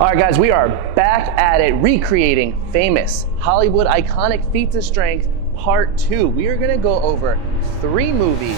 All right, guys, we are back at it, recreating famous Hollywood iconic feats of strength, part 2. We are gonna go over 3 movies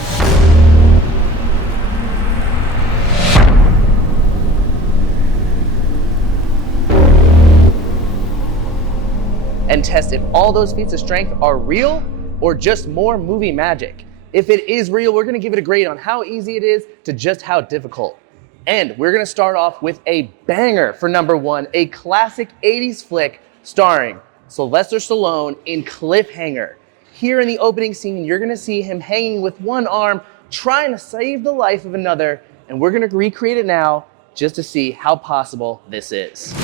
and test if all those feats of strength are real or just more movie magic. If it is real, we're gonna give it a grade on how easy it is to just how difficult. And we're gonna start off with a banger for number 1, a classic 80s flick starring Sylvester Stallone in Cliffhanger. Here in the opening scene, you're gonna see him hanging with one arm, trying to save the life of another, and we're gonna recreate it now just to see how possible this is.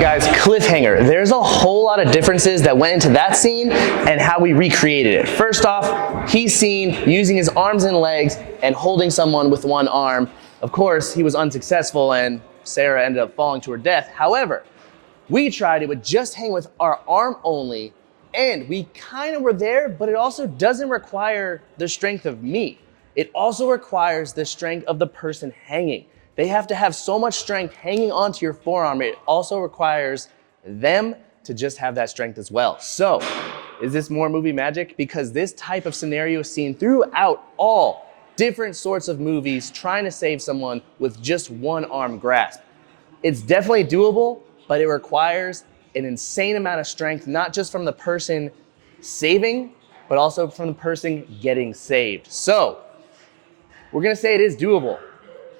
Guys, Cliffhanger. There's a whole lot of differences that went into that scene and how we recreated it. First off, he's seen using his arms and legs and holding someone with one arm. Of course, he was unsuccessful and Sarah ended up falling to her death. However, we tried it with just hang with our arm only, and we kind of were there, but it also doesn't require the strength of me. It also requires the strength of the person hanging. They have to have so much strength hanging onto your forearm. It also requires them to just have that strength as well. So, is this more movie magic? Because this type of scenario is seen throughout all different sorts of movies trying to save someone with just one arm grasp. It's definitely doable, but it requires an insane amount of strength, not just from the person saving, but also from the person getting saved. So, we're gonna say it is doable.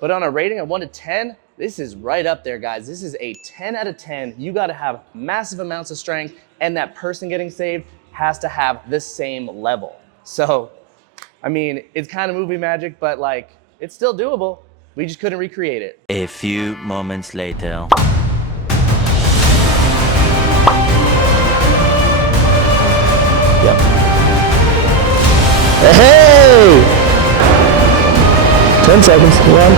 But on a rating of 1 to 10, this is right up there, guys. This is a 10 out of 10. You gotta have massive amounts of strength, and that person getting saved has to have the same level. So, I mean, it's kind of movie magic, but like, it's still doable. We just couldn't recreate it. A few moments later. Yep. Hey! 10 seconds. 1,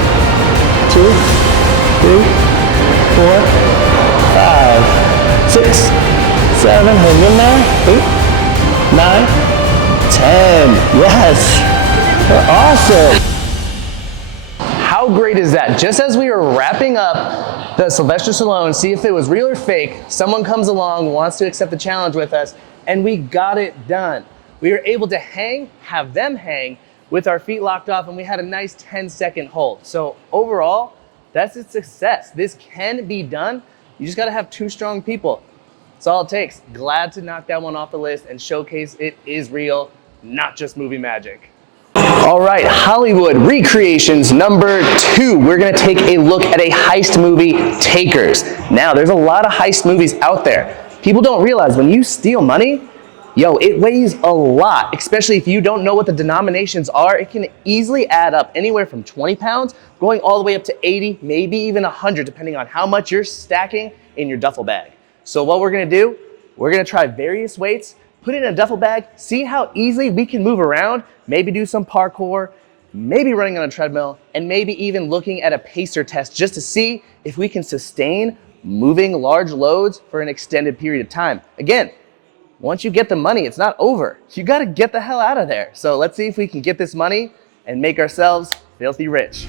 2, 3, 4, 5, 6, 7, hang in there. 8, 9, 10. Yes. Awesome. How great is that? Just as we were wrapping up the Sylvester Stallone, see if it was real or fake, someone comes along, wants to accept the challenge with us, and we got it done. We were able to have them hang, with our feet locked off, and we had a nice 10-second hold. So overall, that's a success. This can be done. You just gotta have 2 strong people. That's all it takes. Glad to knock that one off the list and showcase it is real, not just movie magic. All right, Hollywood recreations number 2. We're gonna take a look at a heist movie, Takers. Now, there's a lot of heist movies out there. People don't realize when you steal money, yo, it weighs a lot, especially if you don't know what the denominations are. It can easily add up anywhere from 20 pounds, going all the way up to 80, maybe even 100, depending on how much you're stacking in your duffel bag. So what we're gonna do, we're gonna try various weights, put it in a duffel bag, see how easily we can move around, maybe do some parkour, maybe running on a treadmill, and maybe even looking at a pacer test just to see if we can sustain moving large loads for an extended period of time. Again, once you get the money, it's not over. You gotta get the hell out of there. So let's see if we can get this money and make ourselves filthy rich.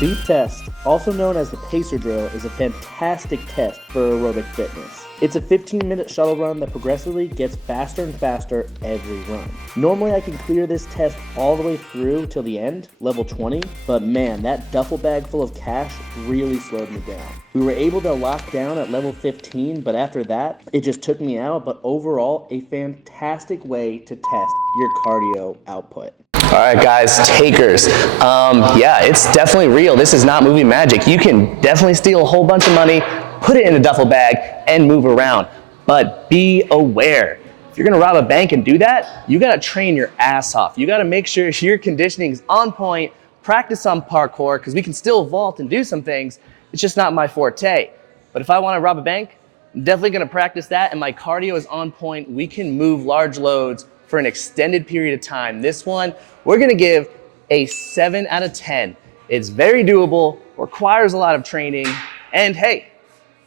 Beat test, also known as the pacer drill, is a fantastic test for aerobic fitness. It's a 15-minute shuttle run that progressively gets faster and faster every run. Normally I can clear this test all the way through till the end, level 20, but man, that duffel bag full of cash really slowed me down. We were able to lock down at level 15, but after that, it just took me out, but overall, a fantastic way to test your cardio output. All right, guys, takers. Yeah, it's definitely real. This is not movie magic. You can definitely steal a whole bunch of money, put it in a duffel bag, and move around. But be aware. If you're gonna rob a bank and do that, you gotta train your ass off. You gotta make sure your conditioning is on point, practice on parkour, because we can still vault and do some things. It's just not my forte. But if I wanna rob a bank, I'm definitely gonna practice that, and my cardio is on point. We can move large loads for an extended period of time. This one, we're gonna give a 7 out of 10. It's very doable, requires a lot of training, and hey,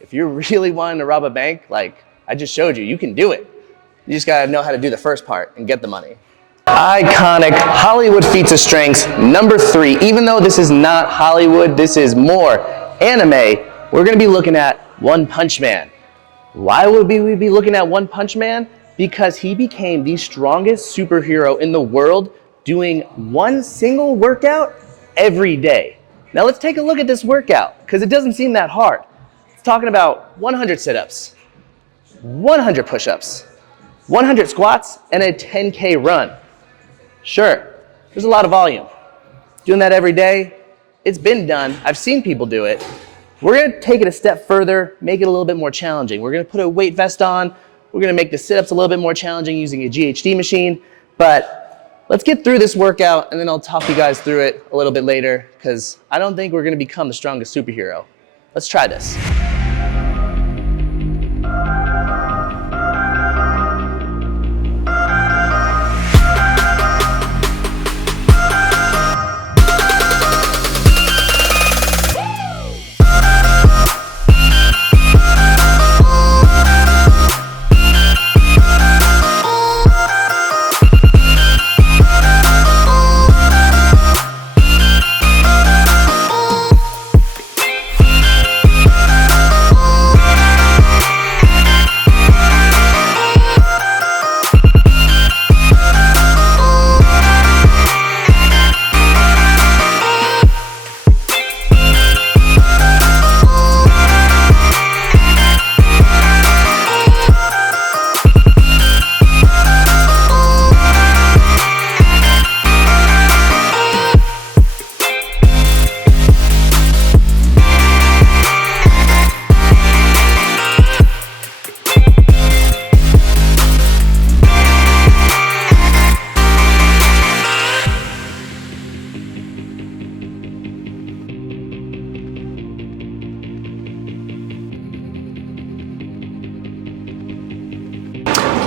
if you're really wanting to rob a bank, like I just showed you, you can do it. You just gotta know how to do the first part and get the money. Iconic Hollywood feats of strengths, number 3. Even though this is not Hollywood, this is more anime, we're gonna be looking at One Punch Man. Why would we be looking at One Punch Man? Because he became the strongest superhero in the world doing one single workout every day. Now let's take a look at this workout, because it doesn't seem that hard. It's talking about 100 sit-ups, 100 push-ups, 100 squats, and a 10K run. Sure, there's a lot of volume. Doing that every day, it's been done. I've seen people do it. We're gonna take it a step further, make it a little bit more challenging. We're gonna put a weight vest on. We're gonna make the sit-ups a little bit more challenging using a GHD machine, but let's get through this workout and then I'll talk you guys through it a little bit later, because I don't think we're gonna become the strongest superhero. Let's try this.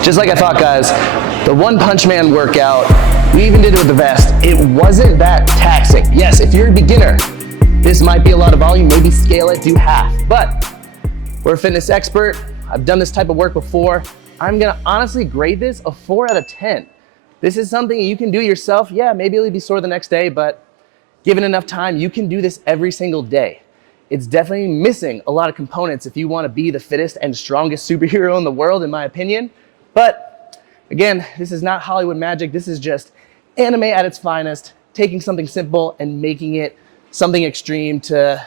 Just like I thought, guys, the One Punch Man workout, we even did it with the vest. It wasn't that taxing. Yes, if you're a beginner, this might be a lot of volume, maybe scale it, do half. But we're a fitness expert. I've done this type of work before. I'm gonna honestly grade this a 4 out of 10. This is something you can do yourself. Yeah, maybe you'll be sore the next day, but given enough time, you can do this every single day. It's definitely missing a lot of components if you wanna be the fittest and strongest superhero in the world, in my opinion. But again, this is not Hollywood magic. This is just anime at its finest, taking something simple and making it something extreme to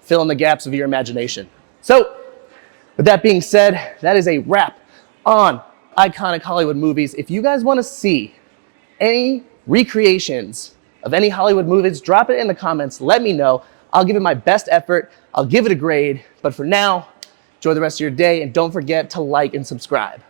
fill in the gaps of your imagination. So with that being said, that is a wrap on iconic Hollywood movies. If you guys want to see any recreations of any Hollywood movies, drop it in the comments. Let me know. I'll give it my best effort. I'll give it a grade. But for now, enjoy the rest of your day and don't forget to like and subscribe.